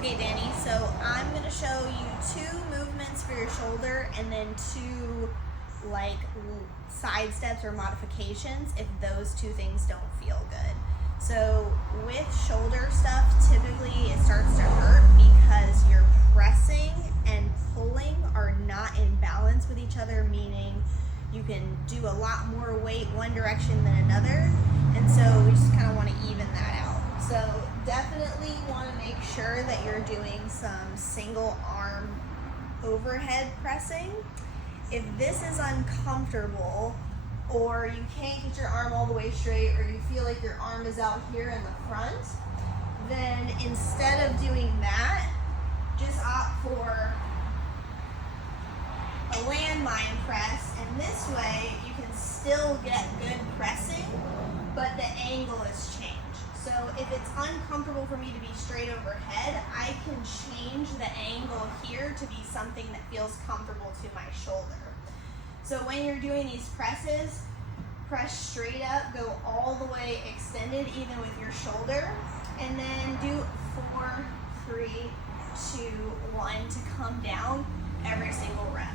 Okay, Danny, so I'm going to show you 2 movements for your shoulder and then 2 like side steps or modifications if those 2 things don't feel good. So with shoulder stuff, typically it starts to hurt because your pressing and pulling are not in balance with each other, meaning you can do a lot more weight one direction than another, and so we just kind of want to even that out. So definitely want to make sure that you're doing some single arm overhead pressing. If this is uncomfortable, or you can't get your arm all the way straight, or you feel like your arm is out here in the front, then instead of doing that, just opt for a landmine press, and this way you can still get good pressing, but the angle is changed. So if it's uncomfortable for me to be straight overhead, I can change the angle here to be something that feels comfortable to my shoulder. So when you're doing these presses, press straight up, go all the way extended even with your shoulder, and then do 4, 3, 2, 1 to come down every single rep.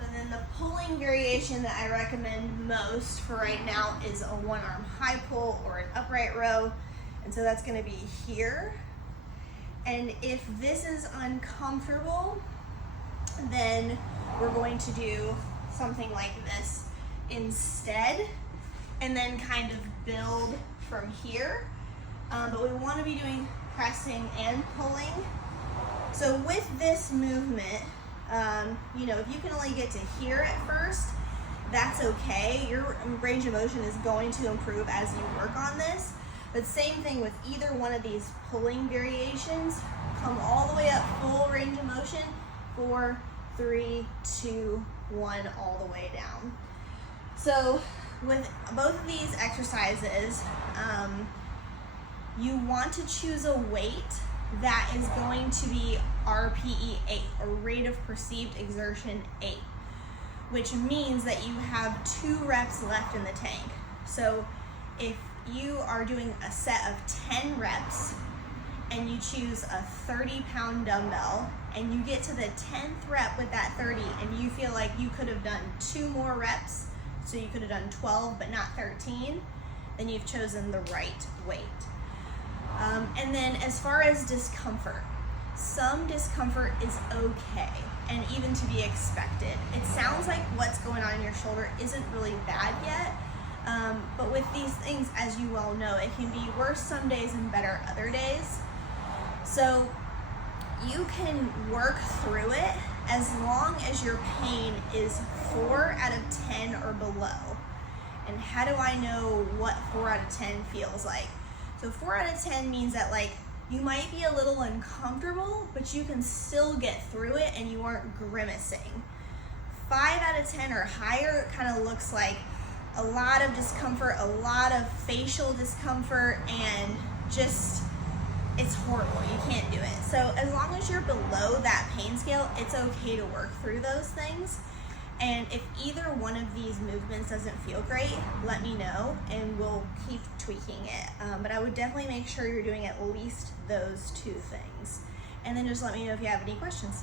And then the pulling variation that I recommend most for right now is a 1-arm high pull or an upright row. And so that's gonna be here. And if this is uncomfortable, then we're going to do something like this instead, and then kind of build from here. But we wanna be doing pressing and pulling. So with this movement, if you can only get to here at first, that's okay. Your range of motion is going to improve as you work on this. But same thing with either one of these pulling variations. Come all the way up, full range of motion. 4, 3, 2, 1, all the way down. So with both of these exercises, you want to choose a weight that is going to be RPE 8, or rate of perceived exertion 8, which means that you have 2 reps left in the tank. So if you are doing a set of 10 reps and you choose a 30-pound dumbbell and you get to the 10th rep with that 30 and you feel like you could have done 2 more reps, so you could have done 12 but not 13, then you've chosen the right weight. And then as far as discomfort, some discomfort is okay and even to be expected. It sounds like what's going on in your shoulder isn't really bad yet, but with these things, as you well know, it can be worse some days and better other days. So you can work through it as long as your pain is 4 out of 10 or below. And how do I know what 4 out of 10 feels like? So 4 out of 10 means that you might be a little uncomfortable, but you can still get through it and you aren't grimacing. 5 out of 10 or higher kind of looks like a lot of discomfort, a lot of facial discomfort, and just, it's horrible, you can't do it. So as long as you're below that pain scale, it's okay to work through those things. And if either one of these movements doesn't feel great, let me know and we'll keep tweaking it. But I would definitely make sure you're doing at least those 2 things. And then just let me know if you have any questions.